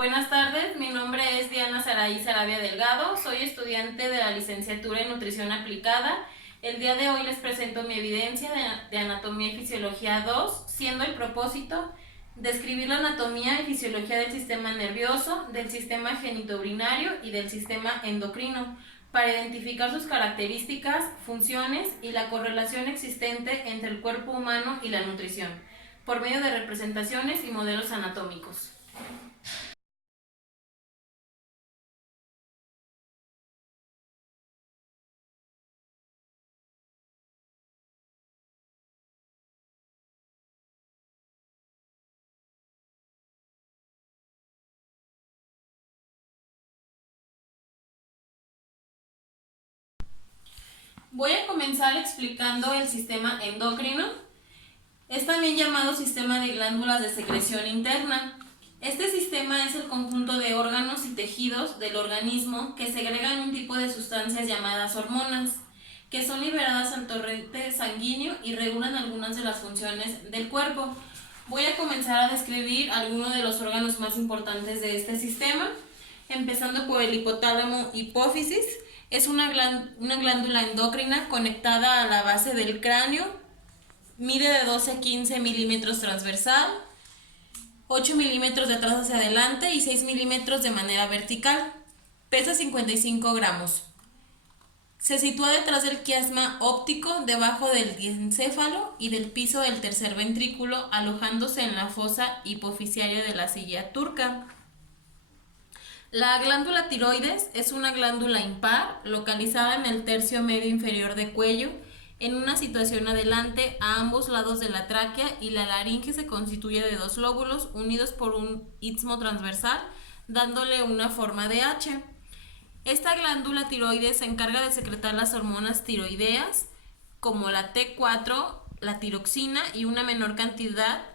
Buenas tardes, mi nombre es Diana Saraí Sarabia Delgado, soy estudiante de la licenciatura en Nutrición Aplicada. El día de hoy les presento mi evidencia de Anatomía y Fisiología 2, siendo el propósito describir la anatomía y fisiología del sistema nervioso, del sistema genitourinario y del sistema endocrino, para identificar sus características, funciones y la correlación existente entre el cuerpo humano y la nutrición, por medio de representaciones y modelos anatómicos. Voy a comenzar explicando el sistema endocrino. Es también llamado sistema de glándulas de secreción interna. Este sistema es el conjunto de órganos y tejidos del organismo que segregan un tipo de sustancias llamadas hormonas, que son liberadas al torrente sanguíneo y regulan algunas de las funciones del cuerpo. Voy a comenzar a describir algunos de los órganos más importantes de este sistema, empezando por el hipotálamo hipófisis. Es una glándula endocrina conectada a la base del cráneo. Mide de 12 a 15 milímetros transversal, 8 milímetros de atrás hacia adelante y 6 milímetros de manera vertical. Pesa 55 gramos. Se sitúa detrás del quiasma óptico, debajo del diencéfalo y del piso del tercer ventrículo, alojándose en la fosa hipofisiaria de la silla turca. La glándula tiroides es una glándula impar localizada en el tercio medio inferior de cuello, en una situación adelante a ambos lados de la tráquea, y la laringe se constituye de dos lóbulos unidos por un istmo transversal, dándole una forma de H. Esta glándula tiroides se encarga de secretar las hormonas tiroideas, como la T4, la tiroxina y una menor cantidad,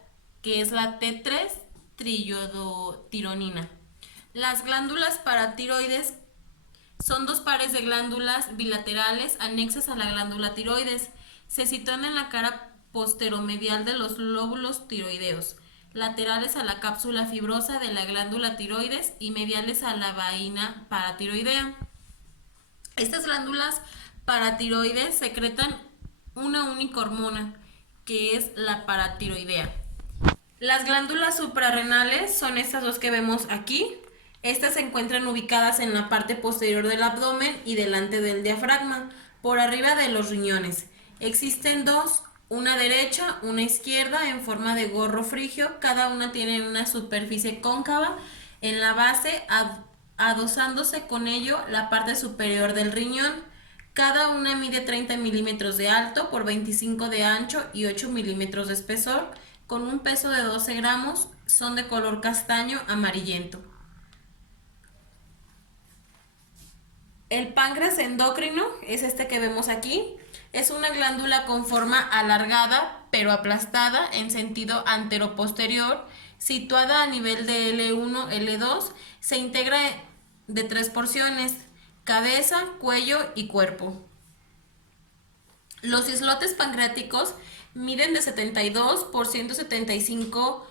que es la T3, triiodotironina. Las glándulas paratiroides son dos pares de glándulas bilaterales anexas a la glándula tiroides. Se sitúan en la cara posteromedial de los lóbulos tiroideos, laterales a la cápsula fibrosa de la glándula tiroides y mediales a la vaina paratiroidea. Estas glándulas paratiroides secretan una única hormona, que es la paratiroidea. Las glándulas suprarrenales son estas dos que vemos aquí. Estas se encuentran ubicadas en la parte posterior del abdomen y delante del diafragma, por arriba de los riñones. Existen dos, una derecha, una izquierda, en forma de gorro frigio. Cada una tiene una superficie cóncava en la base, adosándose con ello la parte superior del riñón. Cada una mide 30 milímetros de alto por 25 de ancho y 8 milímetros de espesor, con un peso de 12 gramos, son de color castaño amarillento. El páncreas endocrino es este que vemos aquí. Es una glándula con forma alargada pero aplastada en sentido anteroposterior, situada a nivel de L1, L2. Se integra de tres porciones: cabeza, cuello y cuerpo. Los islotes pancreáticos miden de 72 por 175.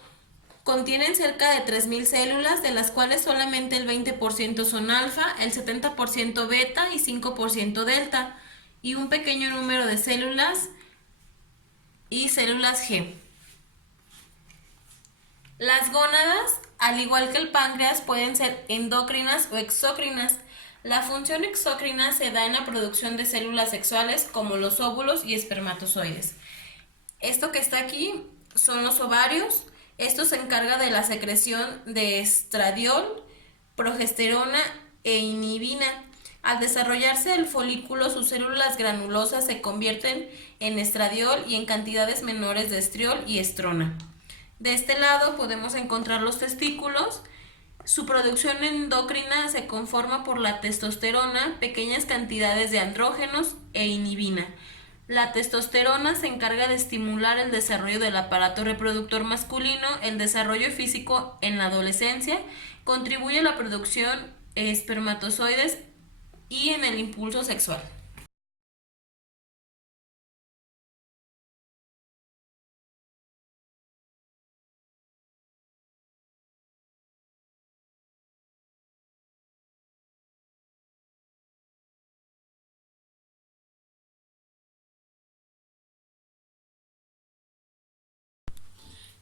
Contienen cerca de 3.000 células, de las cuales solamente el 20% son alfa, el 70% beta y 5% delta, y un pequeño número de células y células G. Las gónadas, al igual que el páncreas, pueden ser endócrinas o exócrinas. La función exócrina se da en la producción de células sexuales, como los óvulos y espermatozoides. Esto que está aquí son los ovarios. Esto se encarga de la secreción de estradiol, progesterona e inhibina. Al desarrollarse el folículo, sus células granulosas se convierten en estradiol y en cantidades menores de estriol y estrona. De este lado podemos encontrar los testículos. Su producción endocrina se conforma por la testosterona, pequeñas cantidades de andrógenos e inhibina. La testosterona se encarga de estimular el desarrollo del aparato reproductor masculino, el desarrollo físico en la adolescencia, contribuye a la producción de espermatozoides y en el impulso sexual.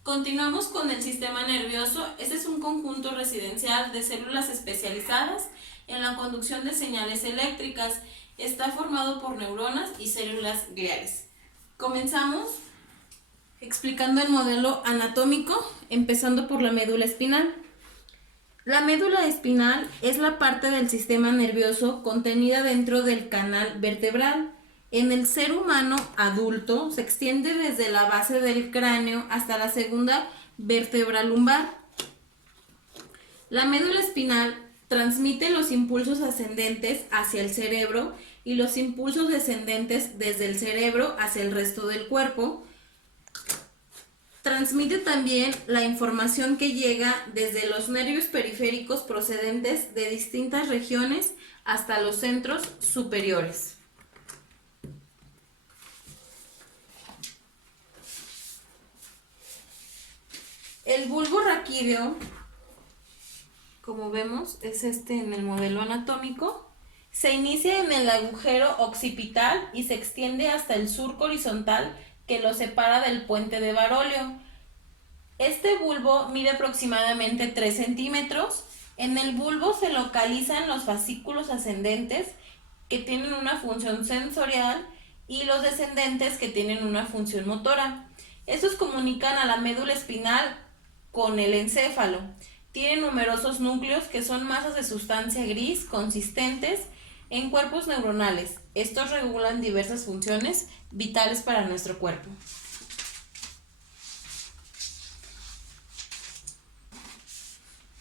Continuamos con el sistema nervioso. Este es un conjunto residencial de células especializadas en la conducción de señales eléctricas. Está formado por neuronas y células gliales. Comenzamos explicando el modelo anatómico, empezando por la médula espinal. La médula espinal es la parte del sistema nervioso contenida dentro del canal vertebral. En el ser humano adulto se extiende desde la base del cráneo hasta la segunda vértebra lumbar. La médula espinal transmite los impulsos ascendentes hacia el cerebro y los impulsos descendentes desde el cerebro hacia el resto del cuerpo. Transmite también la información que llega desde los nervios periféricos procedentes de distintas regiones hasta los centros superiores. El bulbo raquídeo, como vemos, es en el modelo anatómico. Se inicia en el agujero occipital y se extiende hasta el surco horizontal que lo separa del puente de Barolio. Este bulbo mide aproximadamente 3 centímetros. En el bulbo se localizan los fascículos ascendentes que tienen una función sensorial y los descendentes que tienen una función motora. Estos comunican a la médula espinal con el encéfalo. Tienen numerosos núcleos que son masas de sustancia gris consistentes en cuerpos neuronales. Estos regulan diversas funciones vitales para nuestro cuerpo.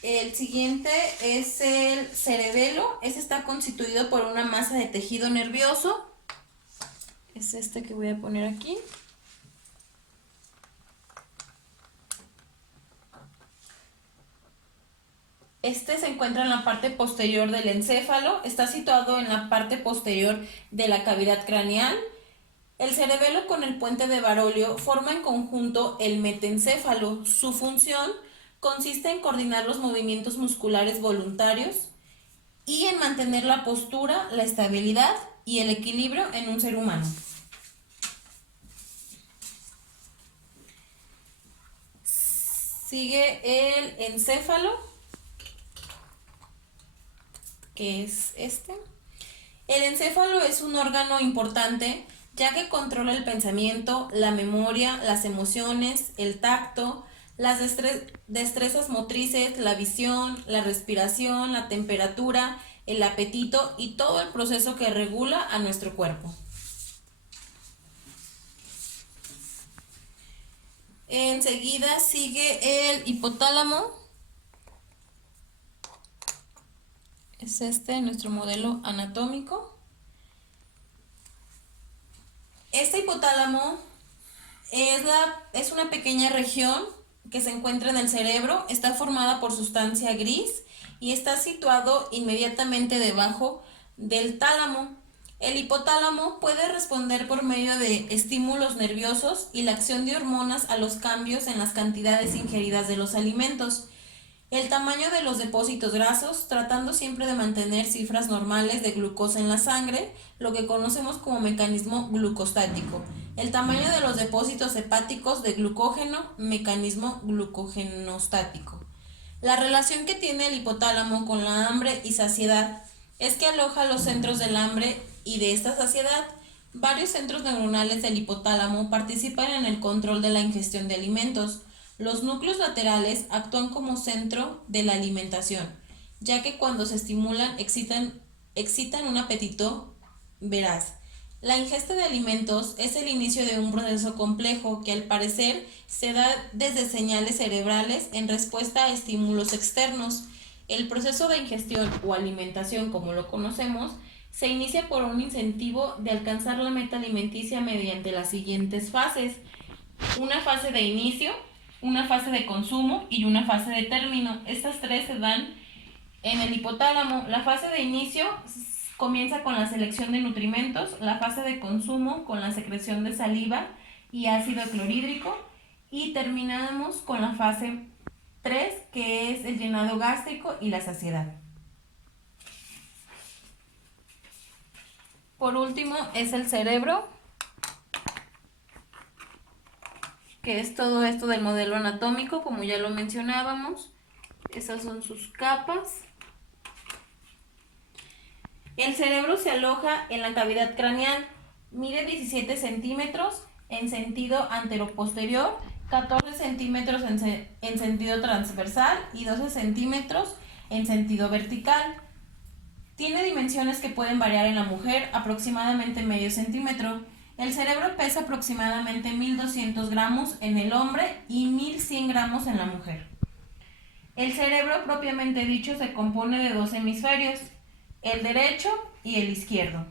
El siguiente es el cerebelo. Este está constituido por una masa de tejido nervioso. Es este que voy a poner aquí. Este se encuentra en la parte posterior del encéfalo. Está situado en la parte posterior de la cavidad craneal. El cerebelo con el puente de Barolio forma en conjunto el metencéfalo. Su función consiste en coordinar los movimientos musculares voluntarios y en mantener la postura, la estabilidad y el equilibrio en un ser humano. Sigue el encéfalo, que es este. El encéfalo es un órgano importante ya que controla el pensamiento, la memoria, las emociones, el tacto, las destrezas motrices, la visión, la respiración, la temperatura, el apetito y todo el proceso que regula a nuestro cuerpo. Enseguida sigue el hipotálamo. Es nuestro modelo anatómico. Este hipotálamo es una pequeña región que se encuentra en el cerebro. Está formada por sustancia gris y está situado inmediatamente debajo del tálamo. El hipotálamo puede responder por medio de estímulos nerviosos y la acción de hormonas a los cambios en las cantidades ingeridas de los alimentos. El tamaño de los depósitos grasos, tratando siempre de mantener cifras normales de glucosa en la sangre, lo que conocemos como mecanismo glucostático. El tamaño de los depósitos hepáticos de glucógeno, mecanismo glucogenostático. La relación que tiene el hipotálamo con la hambre y saciedad es que aloja los centros del hambre y de esta saciedad. Varios centros neuronales del hipotálamo participan en el control de la ingestión de alimentos. Los núcleos laterales actúan como centro de la alimentación, ya que cuando se estimulan excitan un apetito voraz. La ingesta de alimentos es el inicio de un proceso complejo que al parecer se da desde señales cerebrales en respuesta a estímulos externos. El proceso de ingestión o alimentación, como lo conocemos, se inicia por un incentivo de alcanzar la meta alimenticia mediante las siguientes fases. Una fase de inicio, una fase de consumo y una fase de término. Estas tres se dan en el hipotálamo. La fase de inicio comienza con la selección de nutrimentos, la fase de consumo con la secreción de saliva y ácido clorhídrico y terminamos con la fase 3, que es el llenado gástrico y la saciedad. Por último es el cerebro. que es todo esto del modelo anatómico, como ya lo mencionábamos. Esas son sus capas. El cerebro se aloja en la cavidad craneal. Mide 17 centímetros en sentido anteroposterior, 14 centímetros en sentido transversal y 12 centímetros en sentido vertical. Tiene dimensiones que pueden variar en la mujer, aproximadamente medio centímetro. El cerebro pesa aproximadamente 1200 gramos en el hombre y 1100 gramos en la mujer. El cerebro propiamente dicho se compone de dos hemisferios, el derecho y el izquierdo.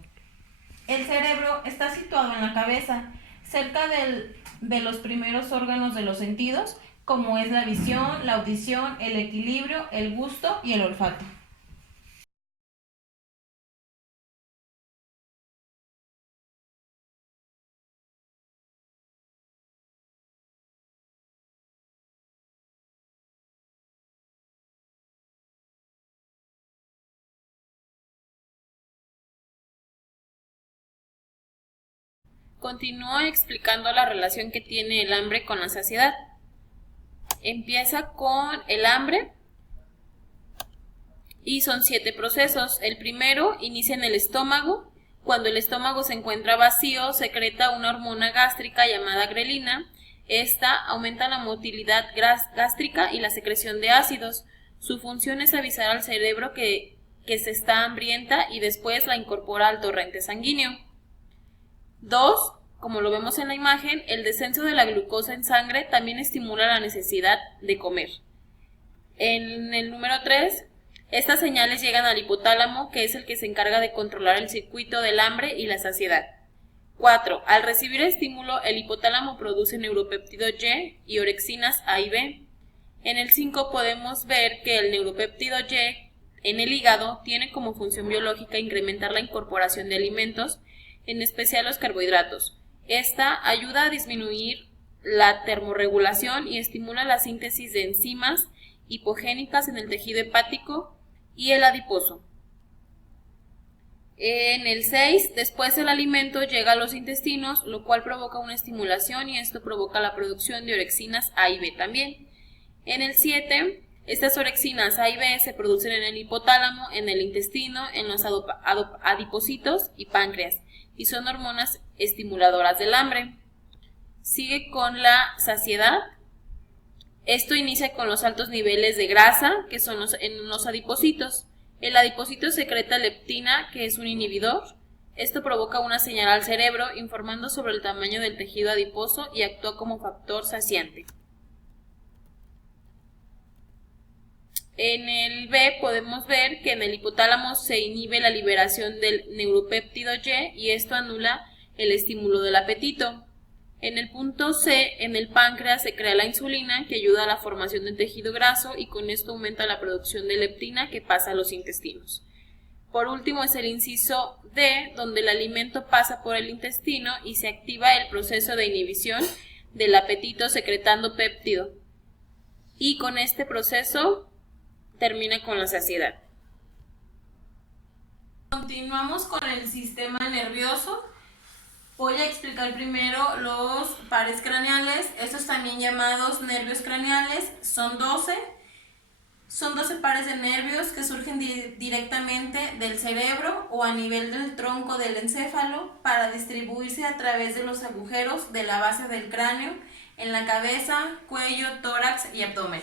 El cerebro está situado en la cabeza, cerca de los primeros órganos de los sentidos, como es la visión, la audición, el equilibrio, el gusto y el olfato. Continúo explicando la relación que tiene el hambre con la saciedad. Empieza con el hambre y son 7 procesos. El primero inicia en el estómago. Cuando el estómago se encuentra vacío, secreta una hormona gástrica llamada grelina. Esta aumenta la motilidad gástrica y la secreción de ácidos. Su función es avisar al cerebro que se está hambrienta y después la incorpora al torrente sanguíneo. 2. Como lo vemos en la imagen, el descenso de la glucosa en sangre también estimula la necesidad de comer. En el número 3, estas señales llegan al hipotálamo, que es el que se encarga de controlar el circuito del hambre y la saciedad. 4. Al recibir estímulo, el hipotálamo produce neuropéptido Y y orexinas A y B. En el 5 podemos ver que el neuropéptido Y en el hígado tiene como función biológica incrementar la incorporación de alimentos, en especial los carbohidratos. Esta ayuda a disminuir la termorregulación y estimula la síntesis de enzimas hipogénicas en el tejido hepático y el adiposo. En el 6, después el alimento llega a los intestinos, lo cual provoca una estimulación y esto provoca la producción de orexinas A y B también. En el 7, estas orexinas A y B se producen en el hipotálamo, en el intestino, en los adipocitos y páncreas, y son hormonas estimuladoras del hambre. Sigue con la saciedad. Esto inicia con los altos niveles de grasa, que son en los adipocitos. El adipocito secreta leptina, que es un inhibidor. Esto provoca una señal al cerebro informando sobre el tamaño del tejido adiposo y actúa como factor saciante. En el B podemos ver que en el hipotálamo se inhibe la liberación del neuropéptido Y esto anula el estímulo del apetito. En el punto C, en el páncreas se crea la insulina que ayuda a la formación de tejido graso y con esto aumenta la producción de leptina que pasa a los intestinos. Por último es el inciso D, donde el alimento pasa por el intestino y se activa el proceso de inhibición del apetito secretando péptido. Y con este proceso termina con la saciedad. Continuamos con el sistema nervioso. Voy a explicar primero los pares craneales, estos también llamados nervios craneales, son 12. Son 12 pares de nervios que surgen directamente del cerebro o a nivel del tronco del encéfalo para distribuirse a través de los agujeros de la base del cráneo en la cabeza, cuello, tórax y abdomen.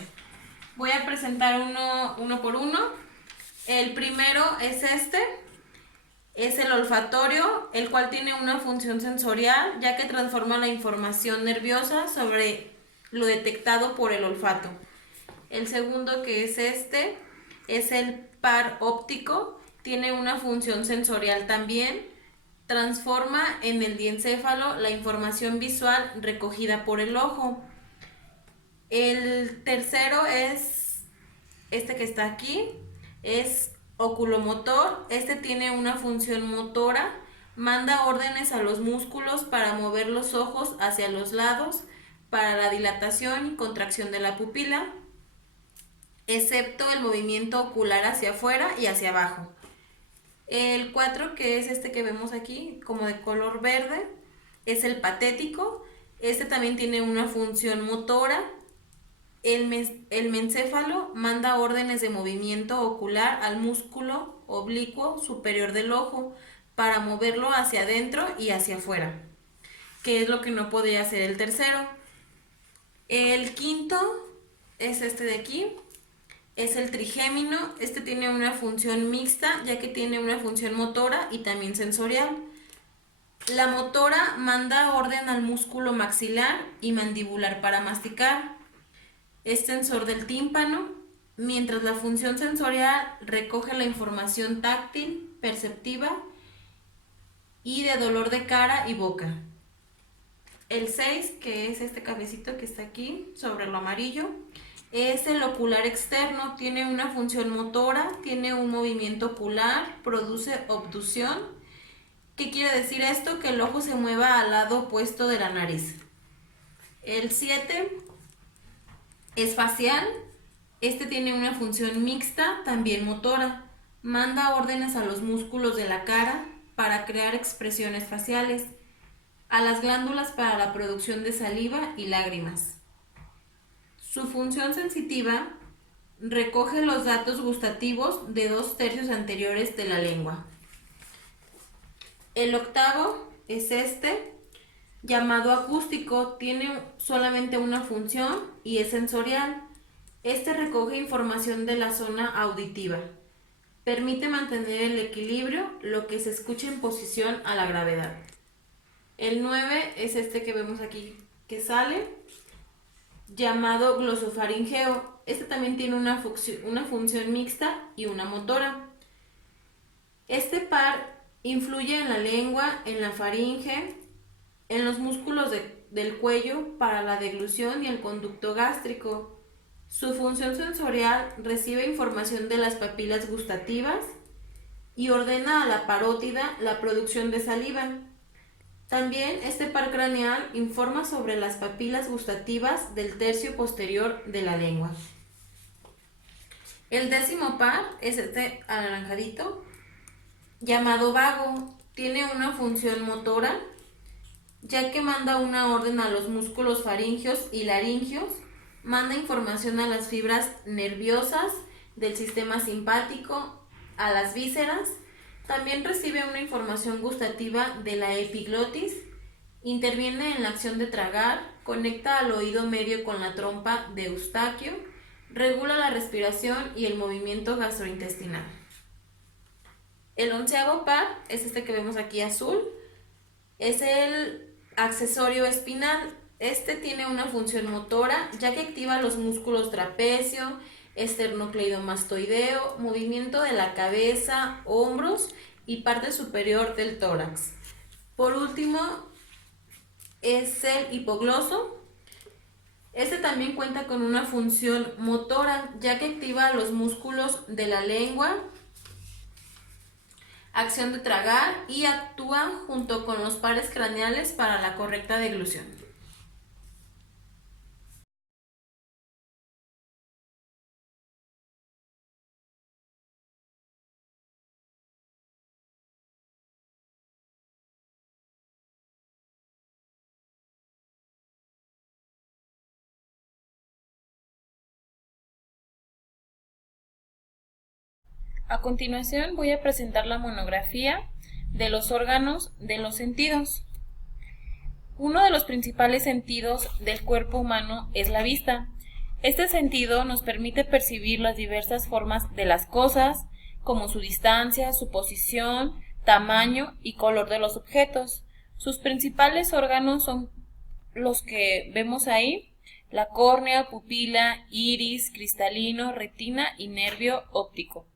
Voy a presentar uno por uno. El primero es este. Es el olfatorio, el cual tiene una función sensorial, ya que transforma la información nerviosa sobre lo detectado por el olfato. El segundo, que es este, es el par óptico, tiene una función sensorial también, transforma en el diencéfalo la información visual recogida por el ojo. El tercero es este que está aquí, es oculomotor. Este tiene una función motora, manda órdenes a los músculos para mover los ojos hacia los lados para la dilatación y contracción de la pupila, excepto el movimiento ocular hacia afuera y hacia abajo. El 4, que es este que vemos aquí, como de color verde, es el patético. Este también tiene una función motora. El mencéfalo manda órdenes de movimiento ocular al músculo oblicuo superior del ojo para moverlo hacia adentro y hacia afuera, que es lo que no podría hacer el tercero. El quinto es este de aquí, es el trigémino. Este tiene una función mixta, ya que tiene una función motora y también sensorial. La motora manda orden al músculo maxilar y mandibular para masticar. Es sensor del tímpano, mientras la función sensorial recoge la información táctil, perceptiva y de dolor de cara y boca. El 6, que es este cabecito que está aquí sobre lo amarillo, es el ocular externo. Tiene una función motora, tiene un movimiento ocular, produce obducción. ¿Qué quiere decir esto? Que el ojo se mueva al lado opuesto de la nariz. El 7 es facial. Este tiene una función mixta, también motora. Manda órdenes a los músculos de la cara para crear expresiones faciales, a las glándulas para la producción de saliva y lágrimas. Su función sensitiva recoge los datos gustativos de 2/3 anteriores de la lengua. El octavo es este, llamado acústico. Tiene solamente una función y es sensorial. Este recoge información de la zona auditiva. Permite mantener el equilibrio, lo que se escucha en posición a la gravedad. El 9 es este que vemos aquí que sale, llamado glosofaringeo. Este también tiene una función mixta y una motora. Este par influye en la lengua, en la faringe, en los músculos del cuello para la deglución y el conducto gástrico. Su función sensorial recibe información de las papilas gustativas y ordena a la parótida la producción de saliva. También este par craneal informa sobre las papilas gustativas del tercio posterior de la lengua. El 10º par es este anaranjadito, llamado vago. Tiene una función motora, ya que manda una orden a los músculos faringeos y laringeos, manda información a las fibras nerviosas del sistema simpático, a las vísceras. También recibe una información gustativa de la epiglotis, interviene en la acción de tragar, conecta al oído medio con la trompa de Eustaquio, regula la respiración y el movimiento gastrointestinal. El 11º par es este que vemos aquí azul, es el accesorio espinal. Este tiene una función motora, ya que activa los músculos trapecio, esternocleidomastoideo, movimiento de la cabeza, hombros y parte superior del tórax. Por último, es el hipogloso. Este también cuenta con una función motora, ya que activa los músculos de la lengua, acción de tragar, y actúa junto con los pares craneales para la correcta deglución. A continuación voy a presentar la monografía de los órganos de los sentidos. Uno de los principales sentidos del cuerpo humano es la vista. Este sentido nos permite percibir las diversas formas de las cosas, como su distancia, su posición, tamaño y color de los objetos. Sus principales órganos son los que vemos ahí: la córnea, pupila, iris, cristalino, retina y nervio óptico.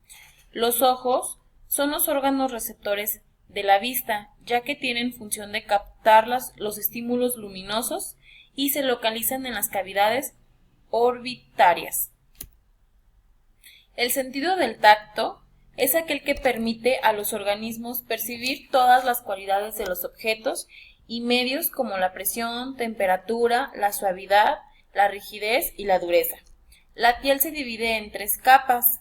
Los ojos son los órganos receptores de la vista, ya que tienen función de captar los estímulos luminosos y se localizan en las cavidades orbitarias. El sentido del tacto es aquel que permite a los organismos percibir todas las cualidades de los objetos y medios, como la presión, temperatura, la suavidad, la rigidez y la dureza. La piel se divide en 3 capas: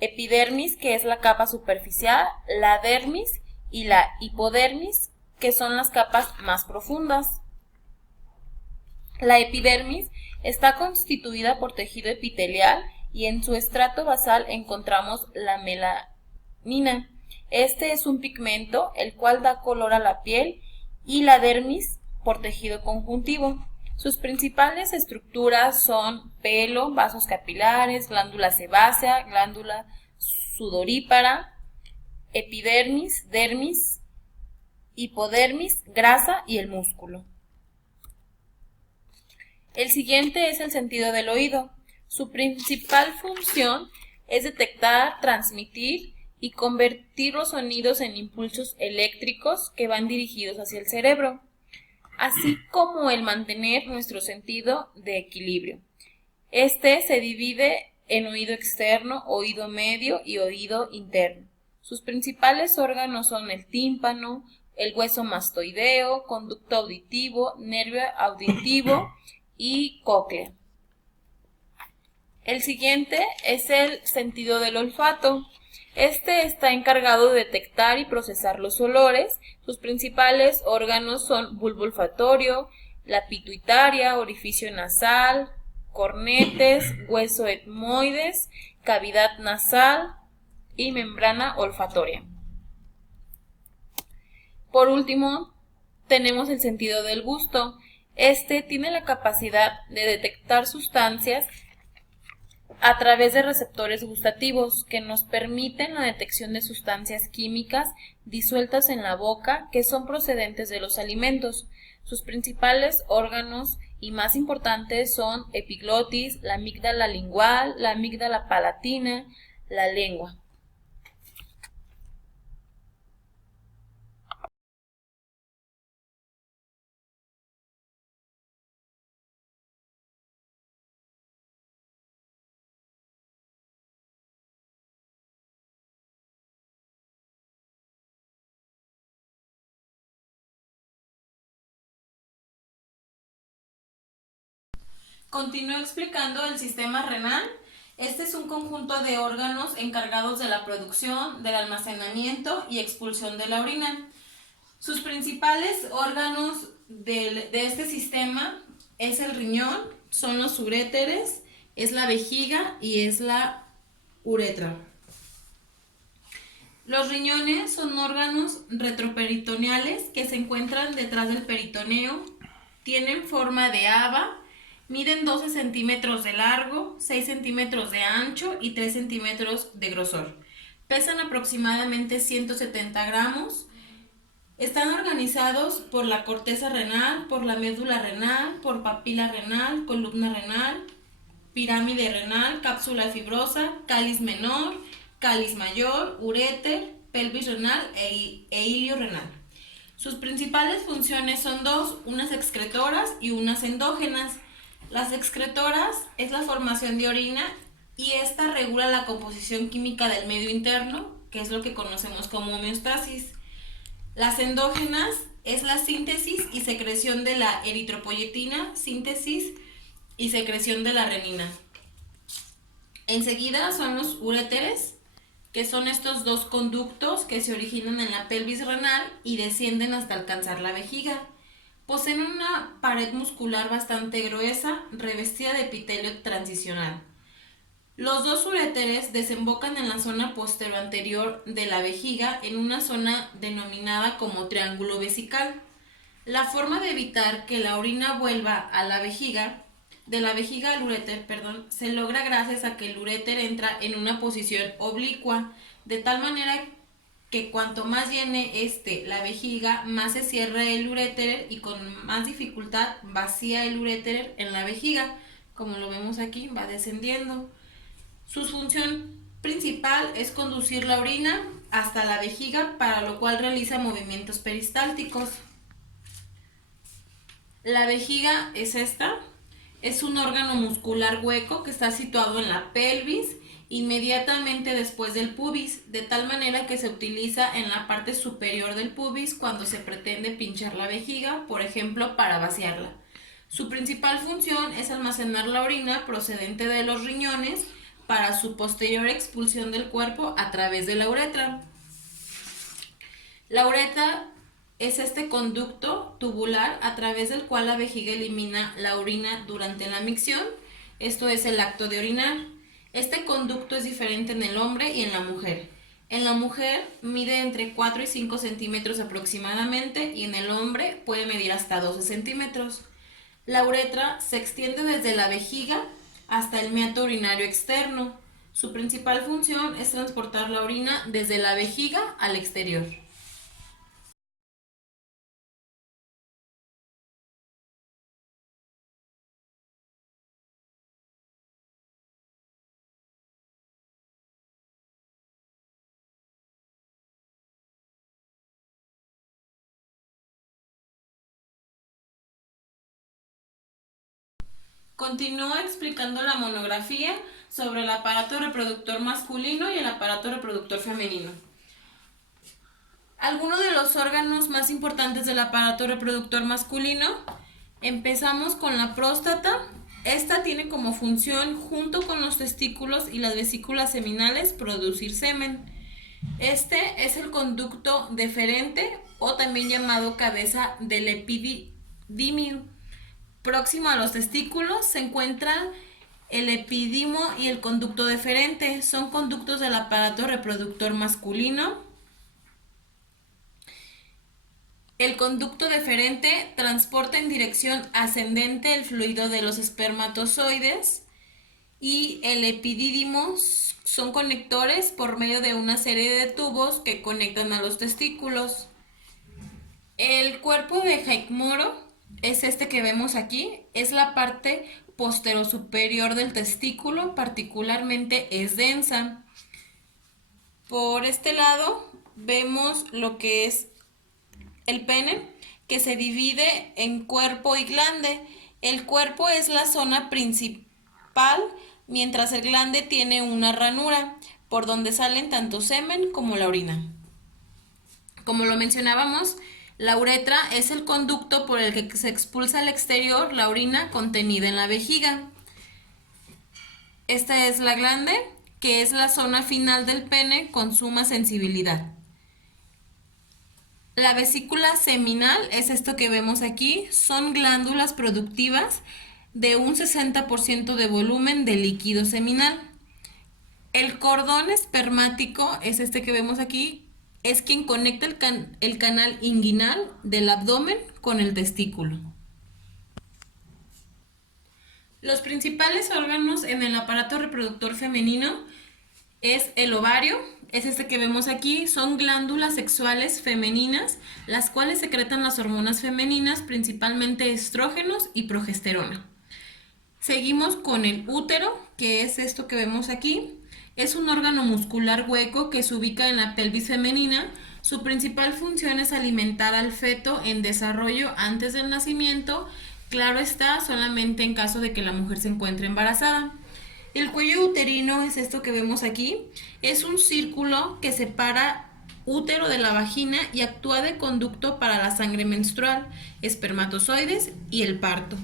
epidermis, que es la capa superficial, la dermis y la hipodermis, que son las capas más profundas. La epidermis está constituida por tejido epitelial y en su estrato basal encontramos la melanina. Este es un pigmento el cual da color a la piel, y la dermis por tejido conjuntivo. Sus principales estructuras son pelo, vasos capilares, glándula sebácea, glándula sudorípara, epidermis, dermis, hipodermis, grasa y el músculo. El siguiente es el sentido del oído. Su principal función es detectar, transmitir y convertir los sonidos en impulsos eléctricos que van dirigidos hacia el cerebro, así como el mantener nuestro sentido de equilibrio. Este se divide en oído externo, oído medio y oído interno. Sus principales órganos son el tímpano, el hueso mastoideo, conducto auditivo, nervio auditivo y cóclea. El siguiente es el sentido del olfato. Este está encargado de detectar y procesar los olores. Sus principales órganos son bulbo olfatorio, la pituitaria, orificio nasal, cornetes, hueso etmoides, cavidad nasal y membrana olfatoria. Por último, tenemos el sentido del gusto. Este tiene la capacidad de detectar sustancias a través de receptores gustativos que nos permiten la detección de sustancias químicas disueltas en la boca que son procedentes de los alimentos. Sus principales órganos y más importantes son epiglotis, la amígdala lingual, la amígdala palatina, la lengua. Continúo explicando el sistema renal. Este es un conjunto de órganos encargados de la producción, del almacenamiento y expulsión de la orina. Sus principales órganos de este sistema es el riñón, son los uréteres, es la vejiga y es la uretra. Los riñones son órganos retroperitoneales que se encuentran detrás del peritoneo, tienen forma de haba, miden 12 centímetros de largo, 6 centímetros de ancho y 3 centímetros de grosor. Pesan aproximadamente 170 gramos. Están organizados por la corteza renal, por la médula renal, por papila renal, columna renal, pirámide renal, cápsula fibrosa, cáliz menor, cáliz mayor, uréter, pelvis renal e ilio renal. Sus principales funciones son dos, unas excretoras y unas endógenas. Las excretoras es la formación de orina y esta regula la composición química del medio interno, que es lo que conocemos como homeostasis. Las endógenas es la síntesis y secreción de la eritropoyetina, síntesis y secreción de la renina. Enseguida son los uréteres, que son estos dos conductos que se originan en la pelvis renal y descienden hasta alcanzar la vejiga. Poseen una pared muscular bastante gruesa, revestida de epitelio transicional. Los dos uréteres desembocan en la zona posterior de la vejiga en una zona denominada como triángulo vesical. La forma de evitar que la orina vuelva a la vejiga, de la vejiga al uréter, se logra gracias a que el uréter entra en una posición oblicua, de tal manera que cuanto más llene la vejiga, más se cierra el uréter y con más dificultad vacía el uréter en la vejiga. Como lo vemos aquí, va descendiendo. Su función principal es conducir la orina hasta la vejiga, para lo cual realiza movimientos peristálticos. La vejiga es esta, es un órgano muscular hueco que está situado en la pelvis, inmediatamente después del pubis, de tal manera que se utiliza en la parte superior del pubis cuando se pretende pinchar la vejiga, por ejemplo, para vaciarla. Su principal función es almacenar la orina procedente de los riñones para su posterior expulsión del cuerpo a través de la uretra. La uretra es este conducto tubular a través del cual la vejiga elimina la orina durante la micción. Esto es el acto de orinar. Este conducto es diferente en el hombre y en la mujer. En la mujer mide entre 4 y 5 centímetros aproximadamente y en el hombre puede medir hasta 12 centímetros. La uretra se extiende desde la vejiga hasta el meato urinario externo. Su principal función es transportar la orina desde la vejiga al exterior. Continúa explicando la monografía sobre el aparato reproductor masculino y el aparato reproductor femenino. Algunos de los órganos más importantes del aparato reproductor masculino. Empezamos con la próstata. Esta tiene como función, junto con los testículos y las vesículas seminales, producir semen. Este es el conducto deferente o también llamado cabeza del epidimio. Próximo a los testículos se encuentran el epidimo y el conducto deferente. Son conductos del aparato reproductor masculino. El conducto deferente transporta en dirección ascendente el fluido de los espermatozoides y el epidídimo son conectores por medio de una serie de tubos que conectan a los testículos. El cuerpo de Jacquemoro es este que vemos aquí, es la parte posterosuperior del testículo, particularmente es densa. Por este lado vemos lo que es el pene, que se divide en cuerpo y glande. El cuerpo es la zona principal, mientras el glande tiene una ranura por donde salen tanto semen como la orina. Como lo mencionábamos, la uretra es el conducto por el que se expulsa al exterior la orina contenida en la vejiga. Esta es la glande, que es la zona final del pene con suma sensibilidad. La vesícula seminal es esto que vemos aquí, son glándulas productivas de un 60% de volumen de líquido seminal. El cordón espermático es este que vemos aquí, es quien conecta el canal inguinal del abdomen con el testículo. Los principales órganos en el aparato reproductor femenino es el ovario, es este que vemos aquí, son glándulas sexuales femeninas, las cuales secretan las hormonas femeninas, principalmente estrógenos y progesterona. Seguimos con el útero, que es esto que vemos aquí. Es un órgano muscular hueco que se ubica en la pelvis femenina. Su principal función es alimentar al feto en desarrollo antes del nacimiento. Claro está, solamente en caso de que la mujer se encuentre embarazada. El cuello uterino es esto que vemos aquí. Es un círculo que separa útero de la vagina y actúa de conducto para la sangre menstrual, espermatozoides y el parto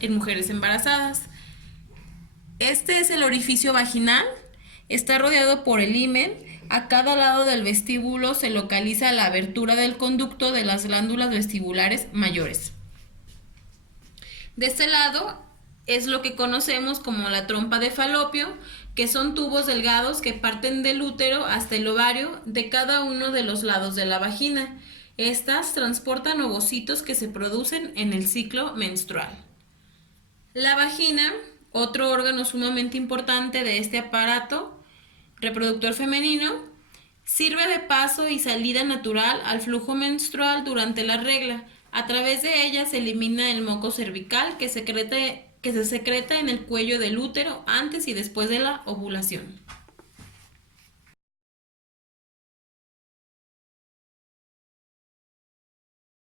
en mujeres embarazadas. Este es el orificio vaginal. Está rodeado por el himen. A cada lado del vestíbulo se localiza la abertura del conducto de las glándulas vestibulares mayores. De este lado es lo que conocemos como la trompa de Falopio, que son tubos delgados que parten del útero hasta el ovario de cada uno de los lados de la vagina. Estas transportan ovocitos que se producen en el ciclo menstrual. La vagina, otro órgano sumamente importante de este aparato reproductor femenino, sirve de paso y salida natural al flujo menstrual durante la regla. A través de ella se elimina el moco cervical que se secreta en el cuello del útero antes y después de la ovulación.